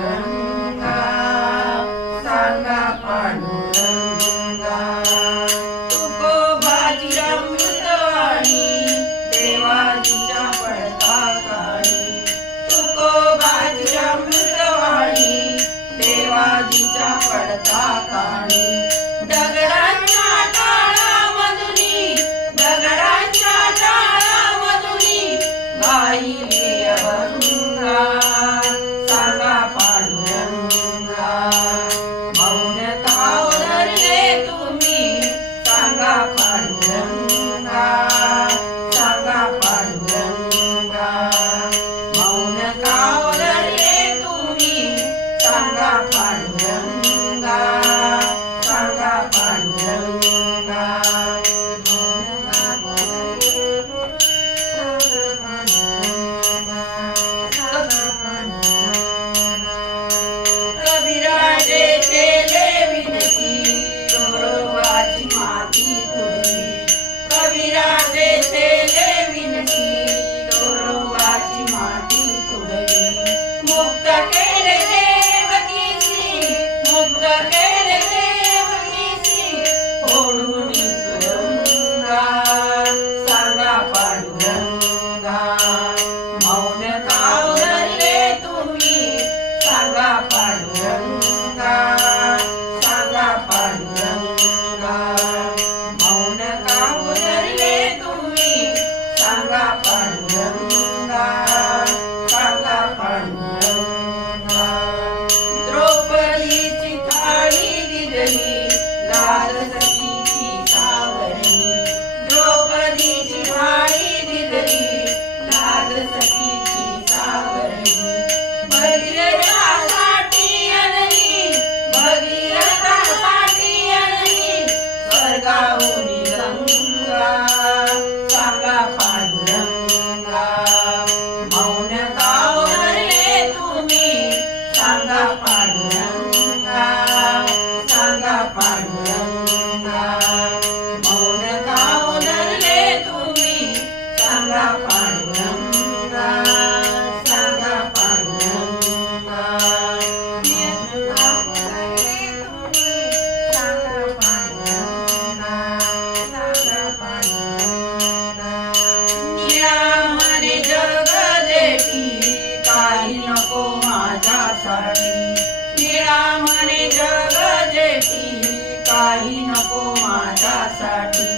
पांडुरंगा सांगा पांडुरंगा तुकोबाची अमृतवाणी देवाजीच्या पडता काळी तुकोबाची अमृतवाणी देवाजीच्या पडता काळी दगडांच्या टाळामधुनी गायली अभंगा सांगा पांडुरंगा मौन का धरले तुम्ही सांगा पांडुरंगा सांगा पांडुरंगा मौन का धरले तुम्ही सांगा पांडुरंगा सांगा पांडुरंगा कबीराजे केले विनती गौरवाची माती तुडली कबीराजे केले विनती गौरवाची माती तुडली मुक्त केले देवकीसी मुक्त केले देवकीसी ओढून तुरुंगा सांगा पांडुरंगा मौन का धरले तुम्ही सांगा पांडुरंगा सांगा पांडुरंगा मौन का धरले तुम्ही सांगा पांडुरंगा सांगा पांडुरंगा द्रौपदीची थाळी दिली लाल सखीची सावरणी द्रौपदीची थाळी दिली लाल सखीची सावरणी भगीरथासाठी आणली स्वर्गाहून गंगा सांगा पांडुरंगा मौन का धरले तुम्ही सांगा पांडुरंगा सांगा पांडुरंगा मौन का धरले तुम्ही सांगा पांडुरंगा सांगा पांडुरंगा निरामने जग देठी काही नको माझ्यासाठी निरामने जग देठी काही नको माझ्यासाठी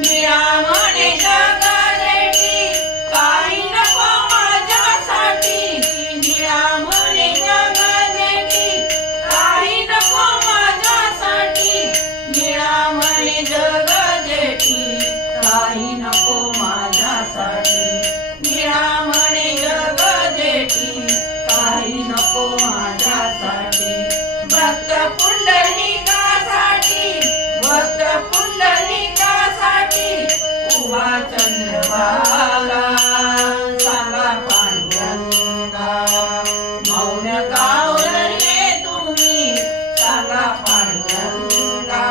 निरामने जग देठी काही नको माझ्यासाठी निरामने जग देठी काही नको माझ्यासाठी निरामने जग देठी काही नको माझ्यासाठी निरामने जग देठी काही नको माझ्यासाठी भक्त पुंडलिकासाठी उभा चंद्रभागा सांगा पांडुरंगा मौन का धरले तुम्ही सांगा पांडुरंगा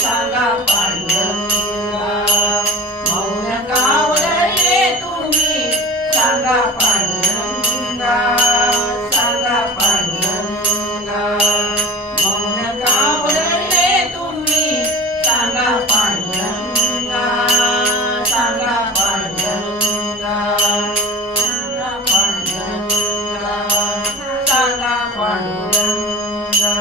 सांगा पांडुरंगा मौन का धरले तुम्ही सांगा पांडुरंगा सांगा पांडुरंगा मौन का धरले तुम्ही सांगा पांडुरंगा सांगा पांडुरंगा सांगा पांडुरंगा सांगा पांडुरंगा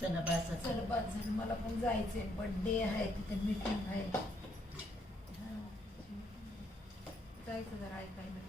चला बस मला पण जायचंय बर्थडे आहे तिथे मीटिंग आहे जायचं जरा ऐकायला